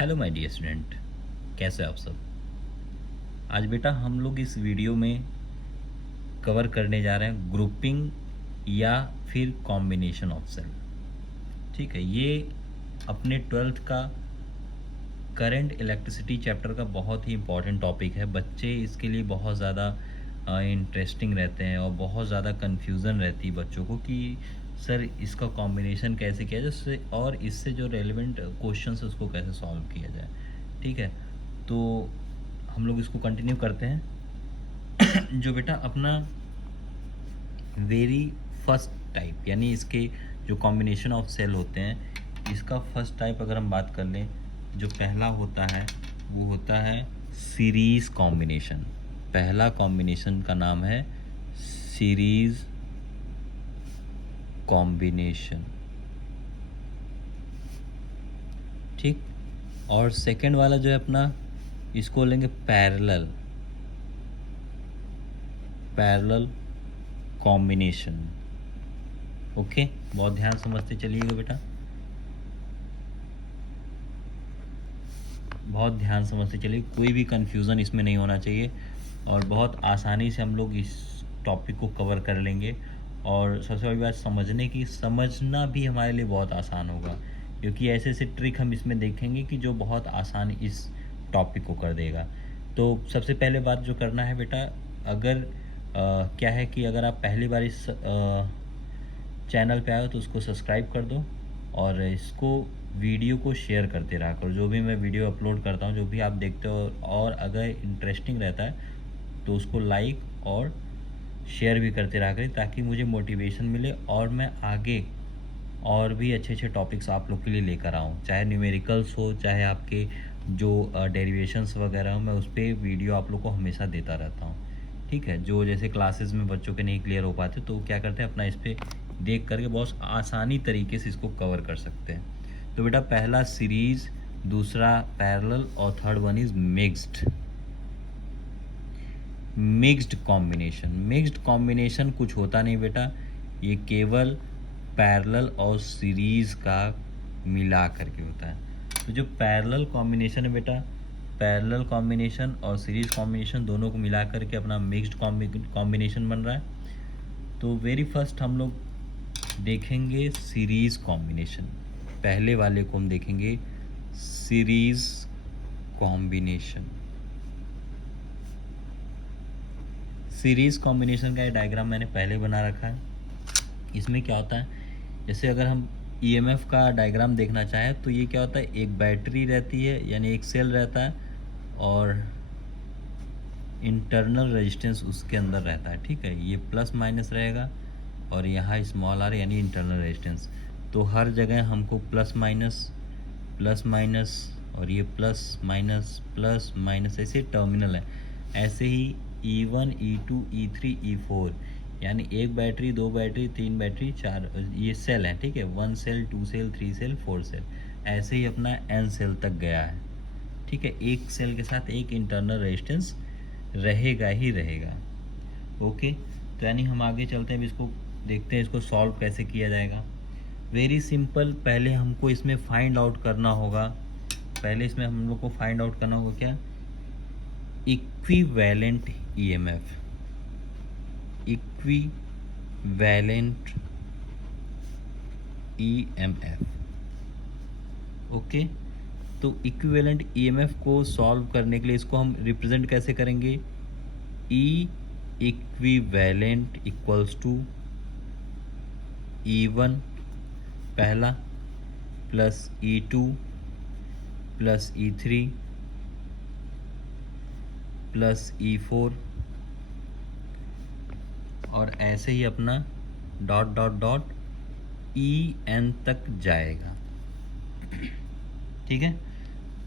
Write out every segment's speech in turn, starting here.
Hello my dear student, कैसे हैं आप सब। आज बेटा हम लोग इस वीडियो में कवर करने जा रहे हैं ग्रुपिंग या फिर कॉम्बिनेशन ऑफ सेल। ठीक है, ये अपने 12th का करंट इलेक्ट्रिसिटी चैप्टर का बहुत ही इम्पॉर्टेंट टॉपिक है। बच्चे इसके लिए बहुत ज़्यादा इंटरेस्टिंग रहते हैं और बहुत ज़्यादा कन्फ्यूज़न रहती है बच्चों को कि सर इसका कॉम्बिनेशन कैसे किया जाए उससे, और इससे जो रेलिवेंट क्वेश्चन है उसको कैसे सॉल्व किया जाए। ठीक है, तो हम लोग इसको कंटिन्यू करते हैं। जो बेटा अपना वेरी फर्स्ट टाइप, यानी इसके जो कॉम्बिनेशन ऑफ सेल होते हैं, इसका फर्स्ट टाइप अगर हम बात कर लें, जो पहला होता है वो होता है सीरीज कॉम्बिनेशन। पहला कॉम्बिनेशन का नाम है सीरीज कॉम्बिनेशन। ठीक, और सेकंड वाला जो है अपना, इसको लेंगे पैरेलल पैरेलल कॉम्बिनेशन। ओके, बहुत ध्यान समझते चलिएगा बेटा, बहुत ध्यान समझते चलिए, कोई भी कंफ्यूजन इसमें नहीं होना चाहिए और बहुत आसानी से हम लोग इस टॉपिक को कवर कर लेंगे। और सबसे बड़ी बात, समझना भी हमारे लिए बहुत आसान होगा, क्योंकि ऐसे ऐसे ट्रिक हम इसमें देखेंगे कि जो बहुत आसान इस टॉपिक को कर देगा। तो सबसे पहले बात जो करना है बेटा, अगर क्या है कि अगर आप पहली बार इस चैनल पे आए हो तो उसको सब्सक्राइब कर दो और इसको वीडियो को शेयर करते रहा करो। जो भी मैं वीडियो अपलोड करता हूँ, जो भी आप देखते हो, और अगर इंटरेस्टिंग रहता है तो उसको लाइक और शेयर भी करते रहा करें, ताकि मुझे मोटिवेशन मिले और मैं आगे और भी अच्छे अच्छे टॉपिक्स आप लोग के लिए लेकर आऊँ। चाहे न्यूमेरिकल्स हो, चाहे आपके जो डेरिवेशंस वगैरह हो, मैं उस पर वीडियो आप लोग को हमेशा देता रहता हूँ। ठीक है, जो जैसे क्लासेस में बच्चों के नहीं क्लियर हो पाते तो क्या करते हैं, अपना इस पर देख करके बहुत आसानी तरीके से इसको कवर कर सकते हैं। तो बेटा पहला सीरीज, दूसरा पैरेलल और third one is mixed. Mixed combination, mixed combination कुछ होता नहीं बेटा, ये केवल पैरेलल और सीरीज का मिला करके होता है। तो जो पैरेलल कॉम्बिनेशन है बेटा, पैरेलल कॉम्बिनेशन और सीरीज कॉम्बिनेशन दोनों को मिला करके अपना मिक्स्ड कॉम्बिनेशन बन रहा है। तो वेरी फर्स्ट हम लोग देखेंगे सीरीज कॉम्बिनेशन। पहले वाले को हम देखेंगे सीरीज कॉम्बिनेशन। सीरीज कॉम्बिनेशन का ये डायग्राम मैंने पहले बना रखा है। इसमें क्या होता है, जैसे अगर हम ईएमएफ का डायग्राम देखना चाहें तो ये क्या होता है, एक बैटरी रहती है, यानी एक सेल रहता है और इंटरनल रेजिस्टेंस उसके अंदर रहता है। ठीक है, ये प्लस माइनस रहेगा और यहाँ स्मॉल आर यानी इंटरनल रेजिस्टेंस। तो हर जगह हमको प्लस माइनस और ये प्लस माइनस ऐसे टर्मिनल है। ऐसे ही E1 E2 E3 E4, यानी एक बैटरी, दो बैटरी, तीन बैटरी, चार ये सेल है। ठीक है, 1 सेल, 2 सेल, 3 सेल, 4 सेल, ऐसे ही अपना N सेल तक गया है। ठीक है, एक सेल के साथ एक इंटरनल रेजिस्टेंस रहेगा ही रहेगा। ओके, तो यानी हम आगे चलते हैं, अब इसको देखते हैं इसको सॉल्व कैसे किया जाएगा। वेरी सिंपल, पहले हमको इसमें फाइंड आउट करना होगा, पहले इसमें हम लोग को फाइंड आउट करना होगा क्या, equivalent EMF. Equivalent EMF. Okay, तो इक्विवेलेंट ईएमएफ को सॉल्व करने के लिए इसको हम रिप्रेजेंट कैसे करेंगे, ई इक्विवेलेंट इक्वल्स टू E1 पहला plus E2 plus E3 plus E4, और ऐसे ही अपना डॉट डॉट डॉट EN तक जाएगा। ठीक है,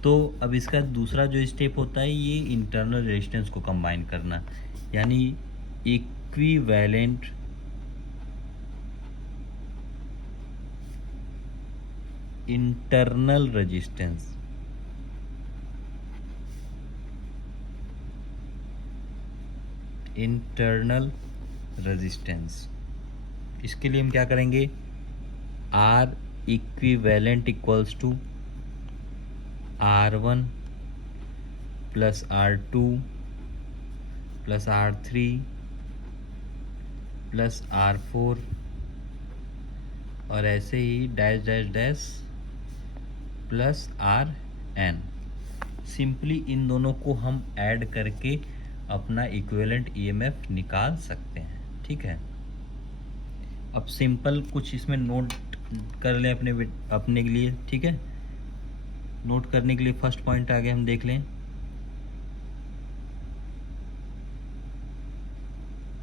तो अब इसका दूसरा जो स्टेप होता है, ये इंटरनल रेजिस्टेंस को कंबाइन करना, यानी equivalent internal resistance. Internal resistance, इसके लिए हम क्या करेंगे, R equivalent equals to R1 plus R2 plus R3 plus R4 और ऐसे ही dash dash dash plus Rn। Simply इन दोनों को हम ऐड करके अपना इक्विवेलेंट ईएमएफ निकाल सकते हैं। ठीक है, अब सिंपल कुछ इसमें नोट कर लें अपने के लिए। ठीक है, नोट करने के लिए फर्स्ट पॉइंट आगे हम देख लें,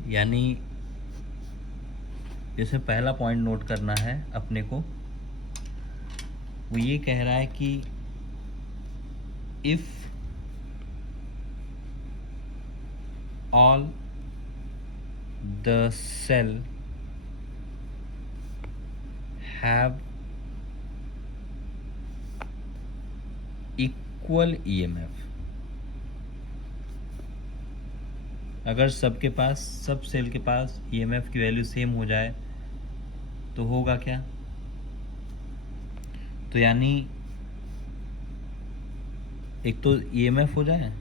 यानी जैसे पहला पॉइंट नोट करना है अपने को, वो ये कह रहा है कि if all the cell have equal EMF, अगर सबके पास, सब सेल के पास EMF की वैल्यू सेम हो जाए तो होगा क्या? तो यानी एक तो EMF हो जाए,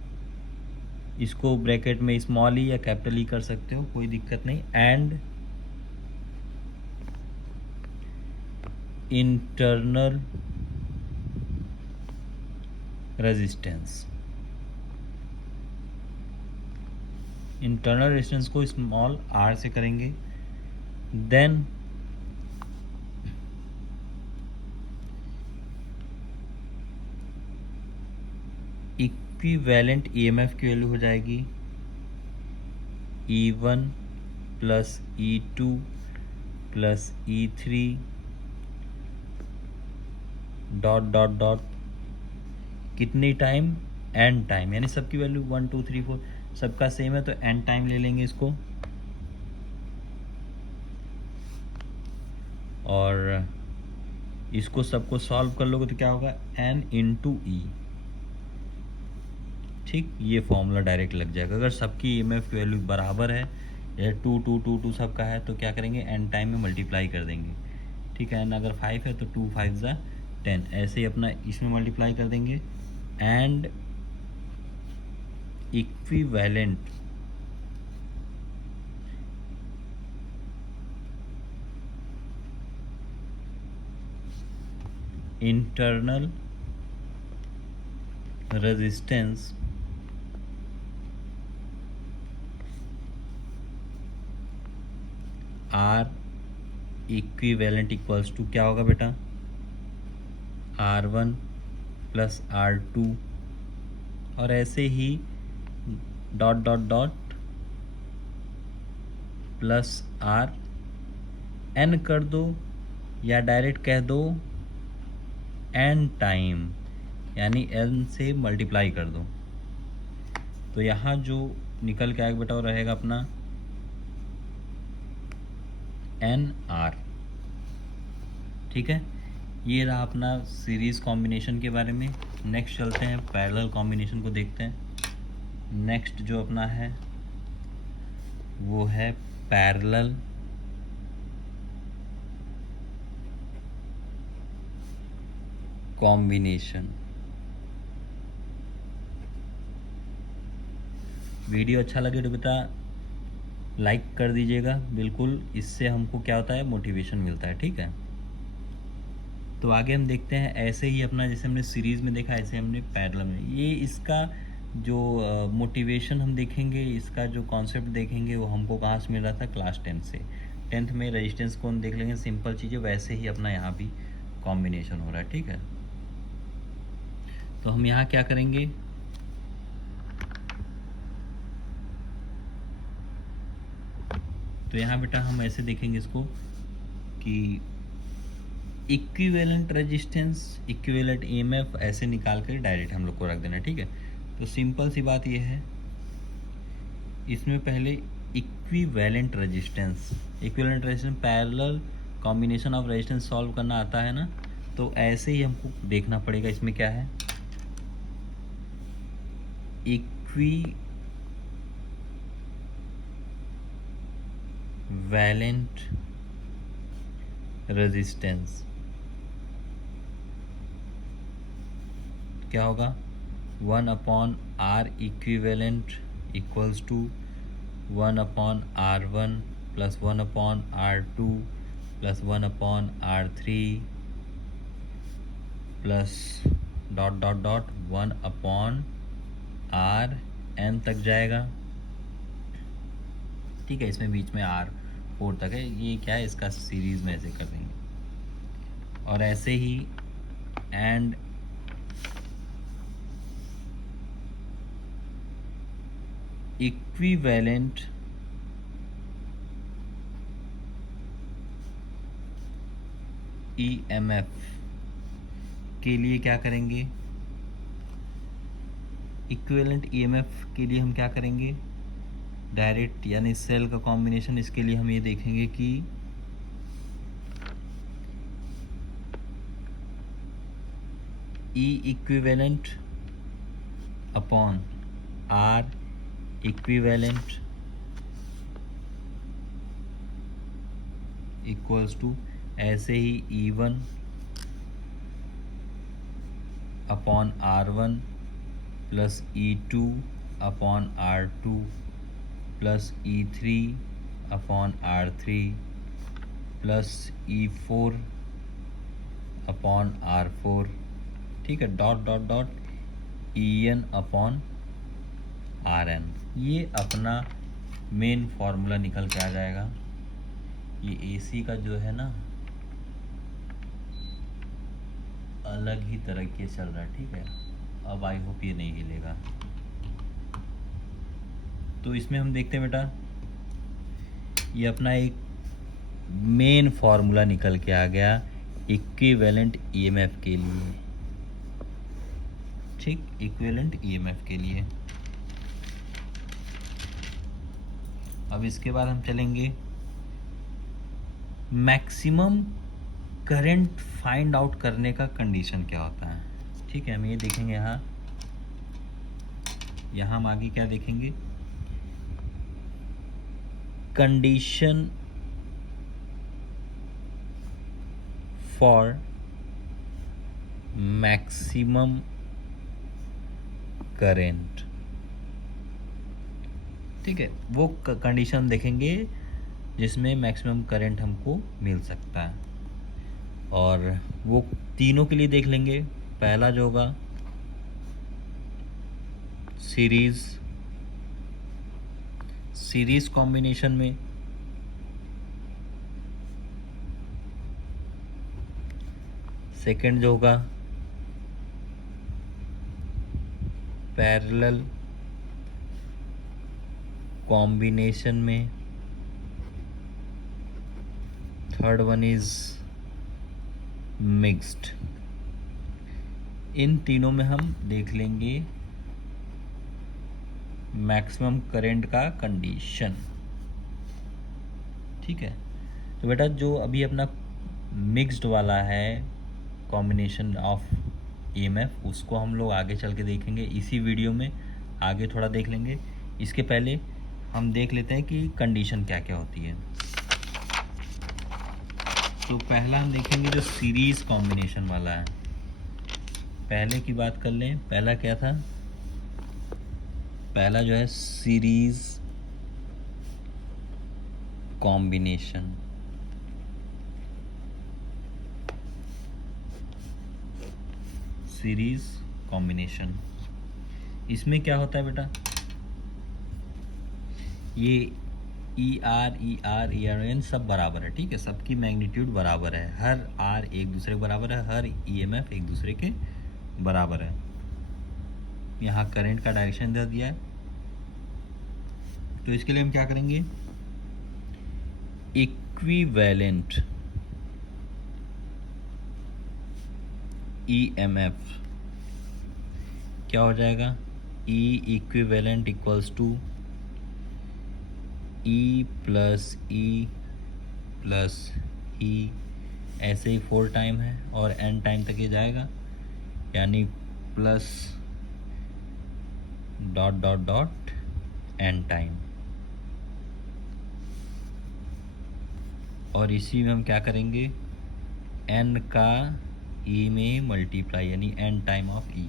इसको ब्रैकेट में स्मॉल ई या कैपिटल ई कर सकते हो, कोई दिक्कत नहीं, and internal resistance, internal resistance को स्मॉल आर से करेंगे, देन इक्विवेलेंट ईएमएफ की वैल्यू हो जाएगी E1 plus E2 plus E3 dot dot dot कितनी टाइम? एन टाइम, यानी सबकी वैल्यू 1 2 3 4 सबका सेम है तो एन टाइम ले लेंगे इसको, और इसको सबको सॉल्व कर लोगे तो क्या होगा? एन इंटू ई। ठीक, ये फॉर्मूला डायरेक्ट लग जाएगा। अगर सबकी ईएमएफ की वैल्यू बराबर है या 2 2 2 2 सबका है तो क्या करेंगे? एन टाइम में मल्टीप्लाई कर देंगे। ठीक है, एन अगर 5 है तो 2 5 ज़ा 10, ऐसे ही अपना इसमें मल्टीप्लाई कर देंगे, and equivalent internal resistance R equivalent equals to क्या होगा बेटा? R1 प्लस R2 और ऐसे ही dot dot dot plus R N कर दो, या डायरेक्ट कह दो एन टाइम, यानी एन से मल्टीप्लाई कर दो। तो यहाँ जो निकल के आएगा बेटा वो रहेगा अपना एन आर। ठीक है, ये रहा अपना सीरीज कॉम्बिनेशन के बारे में। नेक्स्ट चलते हैं, पैरेलल कॉम्बिनेशन को देखते हैं। नेक्स्ट जो अपना है वो है पैरेलल कॉम्बिनेशन। वीडियो अच्छा लगे तो बेटा लाइक कर दीजिएगा बिल्कुल, इससे हमको क्या होता है? मोटिवेशन मिलता है। ठीक है, तो आगे हम देखते हैं ऐसे ही अपना, जैसे हमने सीरीज़ में देखा ऐसे हमने पैरेलल में, ये इसका जो मोटिवेशन हम देखेंगे, इसका जो कॉन्सेप्ट देखेंगे वो हमको कहाँ से मिल रहा था? क्लास 10 से। 10th में रेजिस्टेंस को हम देख लेंगे, सिंपल चीज़ें, वैसे ही अपना यहाँ भी कॉम्बिनेशन हो रहा है। ठीक है, तो हम यहाँ क्या करेंगे? तो यहाँ बेटा हम ऐसे देखेंगे इसको कि इक्विवेलेंट रेजिस्टेंस, इक्विवेलेंट ईएमएफ ऐसे निकाल कर डायरेक्ट हम लोग को रख देना। ठीक है, तो सिंपल सी बात ये है, इसमें पहले equivalent resistance, equivalent resistance parallel combination of resistance solve करना आता है ना, तो ऐसे ही हमको देखना पड़ेगा। इसमें क्या है? इक्विवेलेंट रेजिस्टेंस क्या होगा, 1/r equivalent equals to 1/r1 plus 1/r2 plus 1/r3 plus dot dot dot 1/rn तक जाएगा। ठीक है, इसमें बीच में r4 तक है, ये क्या है, इसका सीरीज में ऐसे कर देंगे। और ऐसे ही एंड इक्विवेलेंट EMF के लिए क्या करेंगे, इक्विवेलेंट EMF के लिए हम क्या करेंगे, डायरेक्ट यानी सेल का कॉम्बिनेशन। इसके लिए हम ये देखेंगे कि E equivalent upon R equivalent equals to ऐसे ही E1 upon R1 plus E2 upon R2 plus E3 upon R3 plus E4 upon R4। ठीक है, dot dot dot EN upon RN। ये अपना मेन फॉर्मूला निकल के आ जाएगा। ये AC का जो है ना अलग ही तरह के चल रहा है। ठीक है, अब आई होप ये नहीं हिलेगा। तो इसमें हम देखते हैं बेटा, ये अपना एक मेन फॉर्मूला निकल के आ गया इक्विवेलेंट EMF के लिए। ठीक, इक्विवेलेंट EMF के लिए। अब इसके बाद हम चलेंगे मैक्सिमम करंट फाइंड आउट करने का कंडीशन क्या होता है। ठीक है, हम ये देखेंगे यहाँ हम आगे क्या देखेंगे, कंडीशन फॉर मैक्सिमम करेंट। ठीक है, वो कंडीशन देखेंगे जिसमें मैक्सिमम करंट हमको मिल सकता है, और वो तीनों के लिए देख लेंगे। पहला जो होगा सीरीज कॉम्बिनेशन में, सेकंड जो होगा पैरेलल कॉम्बिनेशन में, थर्ड वन इज मिक्स्ड। इन तीनों में हम देख लेंगे मैक्सिमम करंट का कंडीशन। ठीक है, तो बेटा जो अभी अपना मिक्स्ड वाला है कॉम्बिनेशन ऑफ EMF, उसको हम लोग आगे चल के देखेंगे इसी वीडियो में, आगे थोड़ा देख लेंगे। इसके पहले हम देख लेते हैं कि कंडीशन क्या क्या होती है। तो पहला हम देखेंगे जो सीरीज कॉम्बिनेशन वाला है। पहले की बात कर लें, पहला क्या था, पहला जो है सीरीज कॉम्बिनेशन। सीरीज कॉम्बिनेशन, इसमें क्या होता है बेटा, ये ER सब बराबर है। ठीक है, सबकी मैग्नीट्यूड बराबर है, हर R एक दूसरे के बराबर है, हर EMF एक दूसरे के बराबर है। यहाँ करंट का डायरेक्शन दे दिया है, तो इसके लिए हम क्या करेंगे, इक्विवेलेंट EMF क्या हो जाएगा, E equivalent equals to E plus E plus E, ऐसे ही 4 टाइम है और n टाइम तक ये जाएगा, यानी plus dot dot dot n time. और इसी में हम क्या करेंगे, n का E में मल्टीप्लाई, यानी n time of E।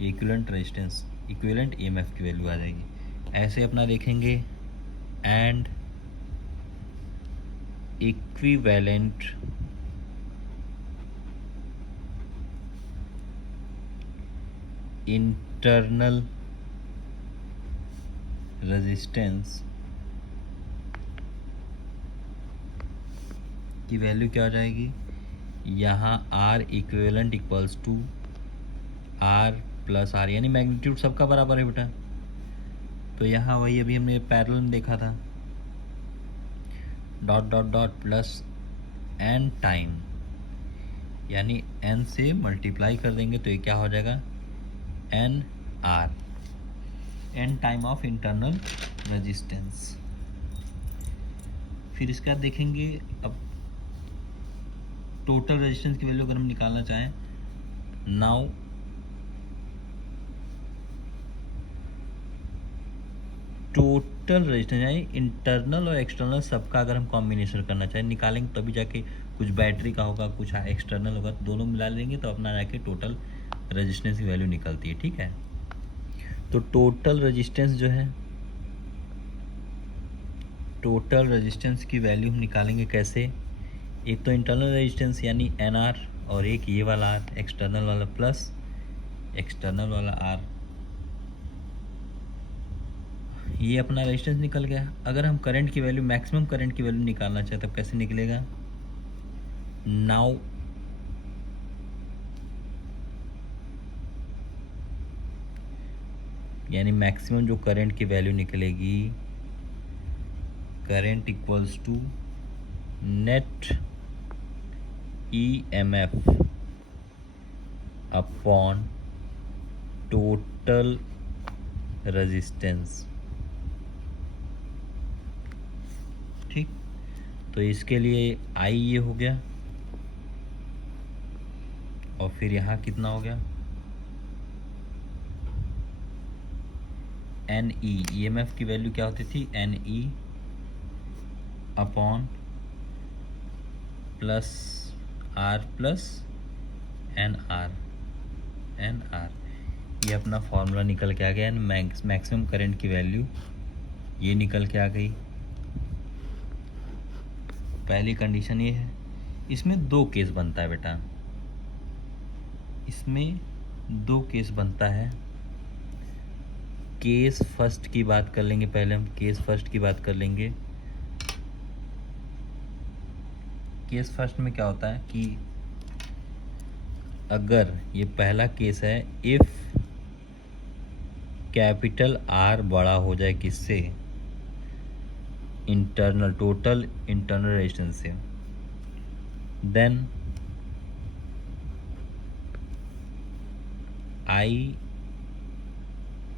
Equivalent resistance, equivalent EMF की वैल्यू आ जाएगी। ऐसे अपना देखेंगे एंड इक्विवेलेंट इंटरनल रेजिस्टेंस की वैल्यू क्या हो जाएगी, यहाँ R equivalent equals to R plus R, यानी मैग्नीट्यूड सबका बराबर है बेटा। तो यहाँ वही अभी हमने पैरेलल में देखा था, dot dot dot plus n time, यानी एन से मल्टीप्लाई कर देंगे तो ये क्या हो जाएगा, n R, n time of internal resistance. फिर इसके बाद देखेंगे अब टोटल रेजिस्टेंस की वैल्यू अगर हम निकालना चाहें, नाउ टोटल रेजिस्टेंस यानी इंटरनल और एक्सटर्नल सबका अगर हम कॉम्बिनेशन करना चाहें निकालेंगे तभी जाके कुछ बैटरी का होगा, कुछ एक्सटर्नल होगा, तो दोनों मिला लेंगे तो अपना जाके टोटल रेजिस्टेंस की वैल्यू निकलती है। ठीक है, तो टोटल रेजिस्टेंस जो है, टोटल रेजिस्टेंस की वैल्यू हम निकालेंगे कैसे, एक तो इंटरनल रेजिस्टेंस यानी एन आर, और एक ये वाला आर एक्सटर्नल वाला प्लस एक्सटर्नल वाला आर, ये अपना रेजिस्टेंस निकल गया। अगर हम करंट की वैल्यू, मैक्सिमम करंट की वैल्यू निकालना चाहे तब कैसे निकलेगा, नाउ यानी मैक्सिमम जो करंट की वैल्यू निकलेगी, current equals to net EMF upon total resistance. ठीक, तो इसके लिए आई ये हो गया, और फिर यहाँ कितना हो गया, एन ई, ईएमएफ की वैल्यू क्या होती थी, N E upon plus R plus N R, N R, ये अपना फॉर्मूला निकल के आ गया। एंड मैक्सिमम करंट की वैल्यू ये निकल के आ गई। पहली कंडीशन ये है, इसमें दो केस बनता है बेटा, इसमें दो केस बनता है। केस फर्स्ट की बात कर लेंगे, पहले हम केस फर्स्ट की बात कर लेंगे। केस फर्स्ट में क्या होता है कि अगर ये पहला केस है, इफ कैपिटल आर बड़ा हो जाए किससे, इंटरनल, टोटल इंटरनल रेजिस्टेंस से, then I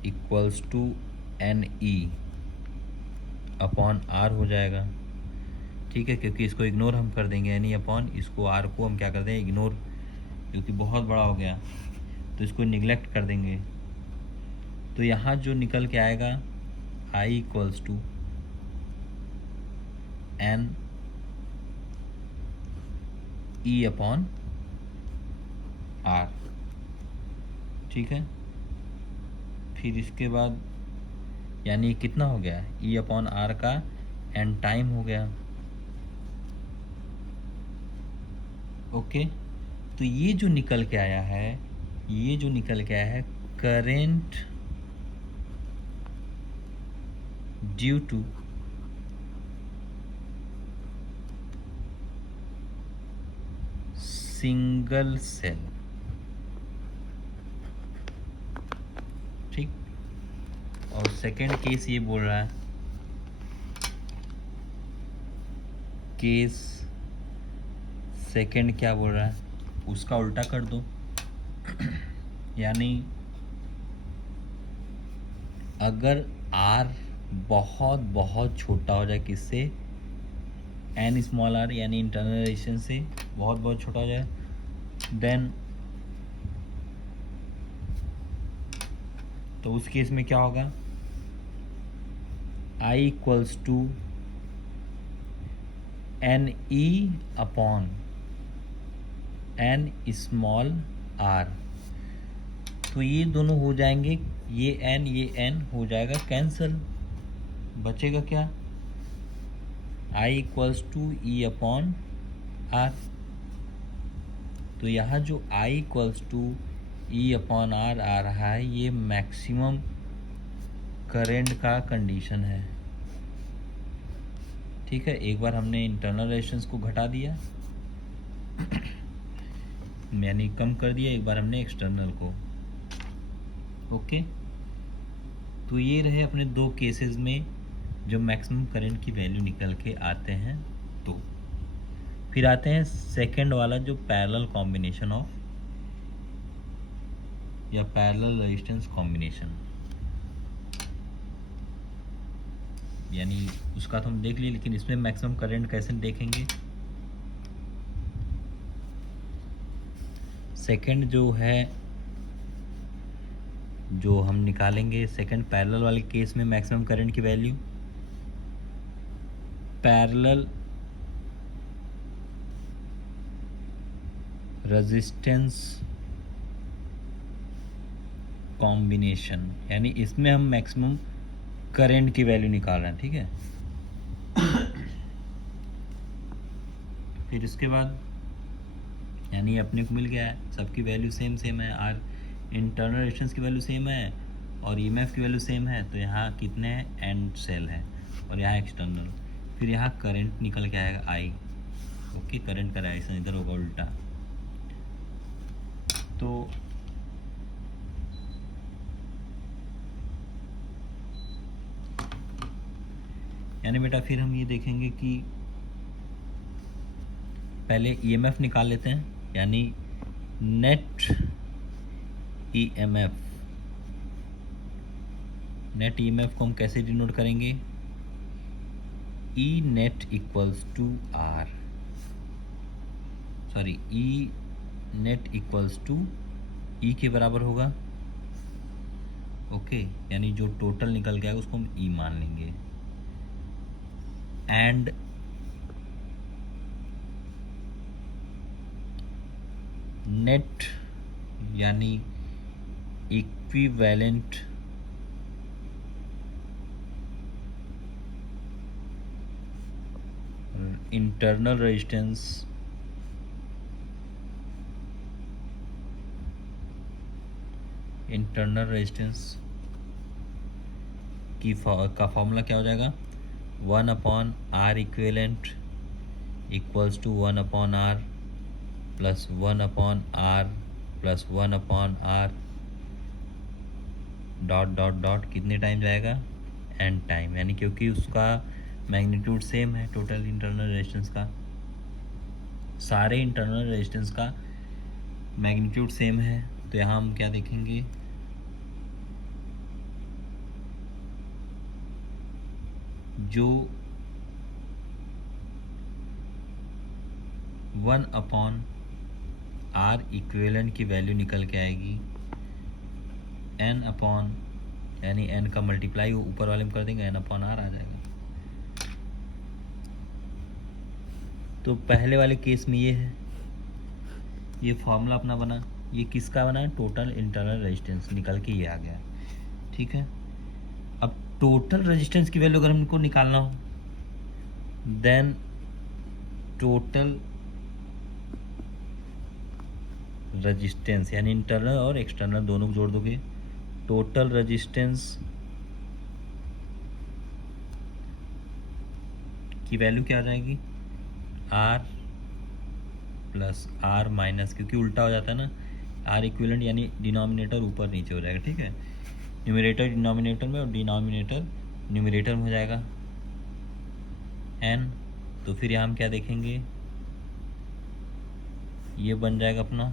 equals to N E upon R हो जाएगा। ठीक है, क्योंकि इसको इग्नोर हम कर देंगे, एन ई अपॉन इसको आर को हम क्या कर देंगे, इग्नोर, क्योंकि बहुत बड़ा हो गया तो इसको निगलेक्ट कर देंगे। तो यहाँ जो निकल के आएगा, I equals to N E upon R. ठीक है, फिर इसके बाद यानी कितना हो गया, ई अपॉन आर का एन टाइम हो गया। ओके, तो ये जो निकल के आया है, ये जो निकल के आया है, current due to single cell. ठीक, और सेकंड केस ये बोल रहा है, केस सेकंड क्या बोल रहा है, उसका उल्टा कर दो यानी अगर आर बहुत बहुत छोटा हो जाए किससे, एन स्मॉल आर यानी इंटरनल रेजिस्टेंस से बहुत बहुत छोटा हो जाए, देन तो उस केस में क्या होगा, I equals to N E upon N small R. तो ये दोनों हो जाएंगे, ये n हो जाएगा कैंसिल, बचेगा क्या, I equals to E upon R. तो यहाँ जो I equals to E upon R आ रहा है, ये मैक्सिमम करंट का कंडीशन है। ठीक है, एक बार हमने इंटरनल रेजिस्टेंस को घटा दिया यानी कम कर दिया, एक बार हमने एक्सटर्नल को। ओके, तो ये रहे अपने दो केसेस में जो मैक्सिमम करंट की वैल्यू निकल के आते हैं। तो फिर आते हैं सेकंड वाला, जो पैरेलल कॉम्बिनेशन ऑफ या पैरेलल रेजिस्टेंस कॉम्बिनेशन, यानी उसका तो हम देख लिए, लेकिन इसमें मैक्सिमम करंट कैसे देखेंगे। सेकंड जो है, जो हम निकालेंगे सेकंड पैरेलल वाले केस में मैक्सिमम करंट की वैल्यू, पैरेलल रेजिस्टेंस कॉम्बिनेशन, यानी इसमें हम मैक्सिमम करंट की वैल्यू निकाल रहे हैं। ठीक है, फिर उसके बाद यानी अपने को मिल गया है, सबकी वैल्यू सेम सेम है, आर इंटरनल रेजिस्टेंस की वैल्यू सेम है और ईएमएफ की वैल्यू सेम है। तो यहाँ कितने हैं, एन सेल है और यहाँ एक्सटर्नल। फिर यहाँ करंट निकल के आएगा आई। ओके, करंट का डायरेक्शन इधर होगा उल्टा। तो यानी बेटा फिर हम ये देखेंगे कि पहले ईएमएफ निकाल लेते हैं, यानी नेट ईएमएफ। नेट ईएमएफ को हम कैसे डिनोट करेंगे, E net equals to R, sorry E net equals to E के बराबर होगा। ओके, यानी जो टोटल निकल गया उसको हम ई मान लेंगे। एंड नेट यानी इक्विवेलेंट इंटरनल रेजिस्टेंस का फॉर्मूला क्या हो जाएगा, 1/R equivalent equals to 1/R plus 1/R plus 1/R dot dot dot कितने टाइम जाएगा, एन टाइम, यानी क्योंकि उसका मैग्नीट्यूड सेम है टोटल इंटरनल रेजिस्टेंस का, सारे इंटरनल रेजिस्टेंस का मैग्नीट्यूड सेम है। तो यहाँ हम क्या देखेंगे, जो 1/R इक्विवेलेंट की वैल्यू निकल के आएगी n अपॉन, यानी n का मल्टीप्लाई ऊपर वाले में कर देंगे, n/R आ जाएगा। तो पहले वाले केस में ये है, ये फॉर्मूला अपना बना, ये किसका बना है, टोटल इंटरनल रेजिस्टेंस निकल के ये आ गया। ठीक है, अब टोटल रेजिस्टेंस की वैल्यू अगर हमको निकालना हो, देन टोटल रेजिस्टेंस यानी इंटरनल और एक्सटर्नल दोनों को जोड़ दोगे, टोटल रेजिस्टेंस की वैल्यू क्या आ जाएगी, R प्लस R माइनस, क्योंकि उल्टा हो जाता है ना, R इक्विवेलेंट यानी डिनोमिनेटर ऊपर नीचे हो जाएगा। ठीक है, न्यूमरेटर डिनोमिनेटर में और डिनोमिनेटर न्यूमरेटर में हो जाएगा n। तो फिर यहाँ हम क्या देखेंगे, ये बन जाएगा अपना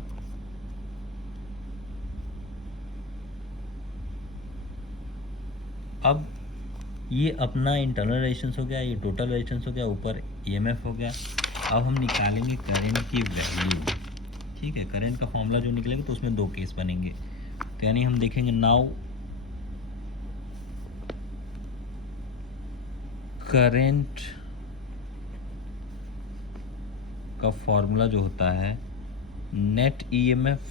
अब ये अपना इंटरनल रेजिस्टेंस हो गया, ये टोटल रेजिस्टेंस हो गया, ऊपर ईएमएफ हो गया। अब हम निकालेंगे करंट की वैल्यू। ठीक है, करंट का फॉर्मूला जो निकलेगा तो उसमें दो केस बनेंगे। तो यानी हम देखेंगे नाउ करंट का फॉर्मूला जो होता है net EMF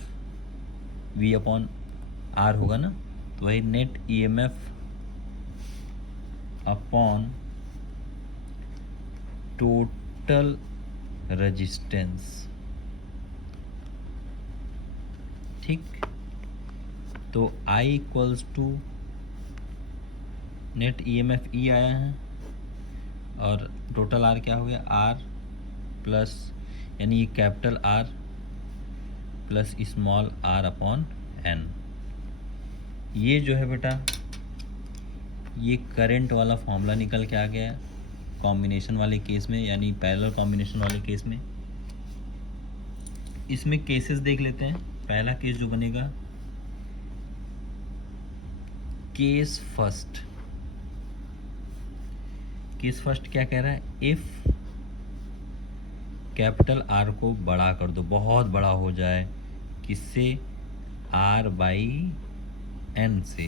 V upon R होगा ना, तो वही net EMF upon total resistance. ठीक, तो I equals to net EMF E आया है और टोटल आर क्या हो गया, आर प्लस, यानी ये capital R plus small R upon N. ये जो है बेटा, ये करंट वाला फॉर्मूला निकल के आ गया कॉम्बिनेशन वाले केस में, यानी पैरेलल कॉम्बिनेशन वाले केस में। इसमें केसेस देख लेते हैं। पहला केस जो बनेगा, केस फर्स्ट। केस फर्स्ट क्या कह रहा है, इफ कैपिटल आर को बड़ा कर दो, बहुत बड़ा हो जाए, किससे, आर बाई एन से,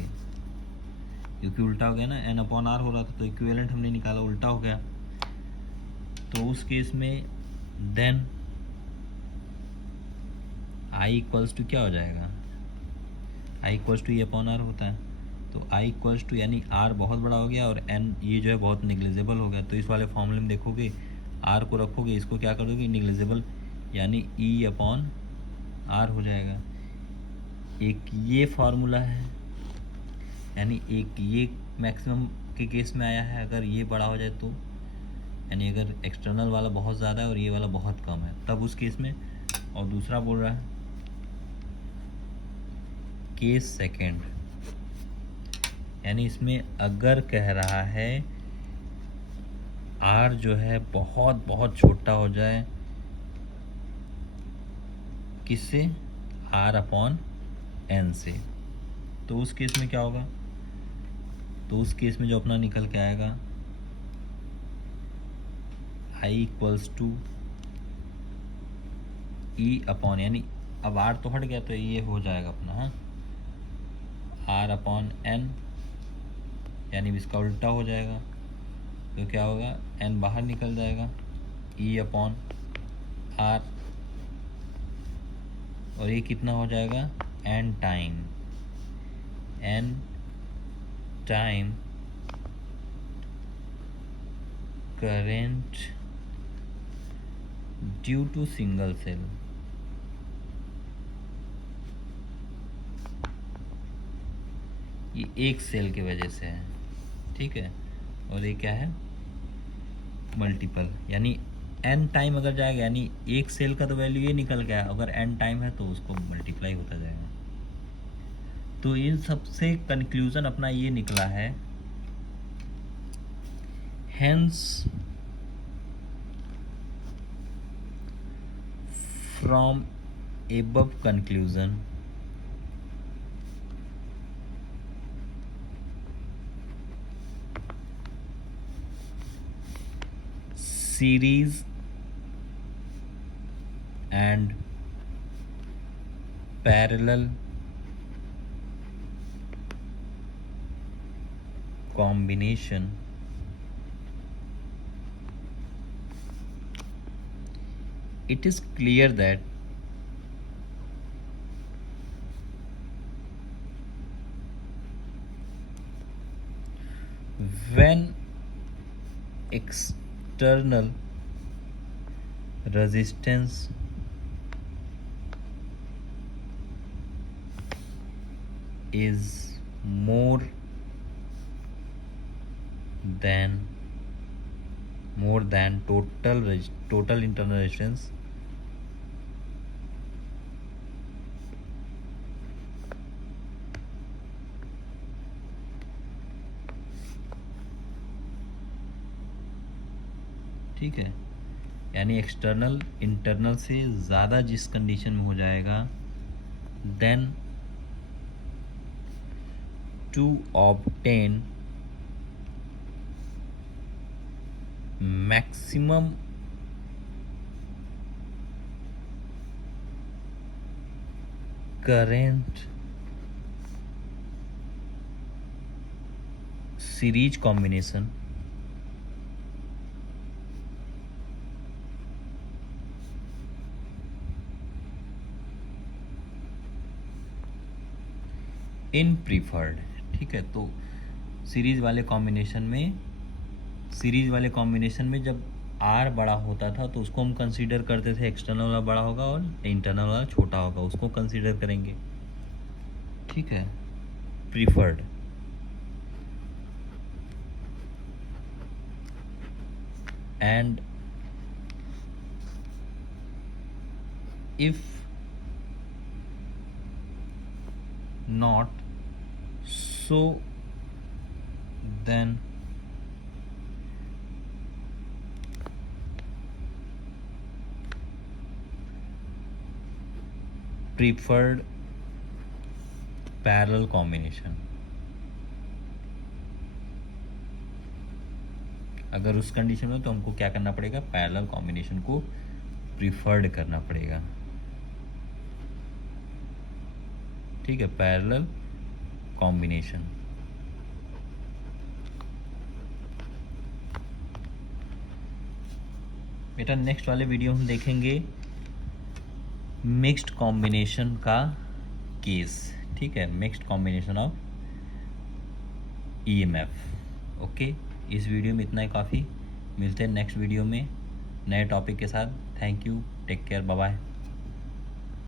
क्योंकि उल्टा हो गया ना, एन अपॉन आर हो रहा था तो इक्विवेलेंट हमने निकाला, उल्टा हो गया। तो उस केस में देन आई इक्वल्स टू क्या हो जाएगा, I equals to E upon R होता है, तो आई इक्वल्स टू, यानी आर बहुत बड़ा हो गया और एन ये जो है बहुत निग्लिजिबल हो गया। तो इस वाले फॉर्मूले में देखोगे, आर को रखोगे, इसको क्या कर दोगे, निग्लिजिबल, यानी ई अपॉन आर हो जाएगा। एक ये फार्मूला है, यानी एक ये मैक्सिमम के केस में आया है, अगर ये बड़ा हो जाए तो, यानी अगर एक्सटर्नल वाला बहुत ज़्यादा है और ये वाला बहुत कम है, तब उस केस में। और दूसरा बोल रहा है केस सेकेंड, यानी इसमें अगर कह रहा है आर जो है बहुत बहुत छोटा हो जाए, किससे, आर अपॉन एन से, तो उस केस में क्या होगा, तो उस केस में जो अपना निकल के आएगा, I equals to E upon, यानी अब आर तो हट गया तो ये हो जाएगा अपना, हाँ, आर अपॉन एन, यानी इसका उल्टा हो जाएगा, तो क्या होगा, एन बाहर निकल जाएगा, ई अपॉन आर, और ये कितना हो जाएगा, N time current due to single cell. ये एक सेल की वजह से है, ठीक है, और ये क्या है, मल्टीपल, यानी एन टाइम अगर जाएगा, यानी एक सेल का तो वैल्यू ये निकल गया, अगर एन टाइम है तो उसको मल्टीप्लाई होता जाएगा। तो इन सबसे कंक्लूजन अपना ये निकला है, hence from above conclusion series and parallel combination it is clear that when external resistance is more than total internal resistance, ठीक है, यानी एक्सटर्नल इंटरनल से ज़्यादा जिस कंडीशन में हो जाएगा, then to obtain maximum current series combination in preferred. ठीक है, तो सीरीज वाले कॉम्बिनेशन में जब आर बड़ा होता था तो उसको हम कंसीडर करते थे एक्सटर्नल वाला बड़ा होगा और इंटरनल वाला छोटा होगा, उसको कंसीडर करेंगे। ठीक है, preferred. And if not so then preferred parallel combination। अगर उस कंडीशन में तो हमको क्या करना पड़ेगा, पैरेलल कॉम्बिनेशन को प्रीफर्ड करना पड़ेगा। ठीक है, पैरेलल कॉम्बिनेशन। बेटा नेक्स्ट वाले वीडियो हम देखेंगे मिक्स्ड कॉम्बिनेशन का केस। ठीक है, mixed combination of EMF. Okay, इस वीडियो में इतना ही काफ़ी। मिलते हैं नेक्स्ट वीडियो में नए टॉपिक के साथ। Thank you, take care, bye bye.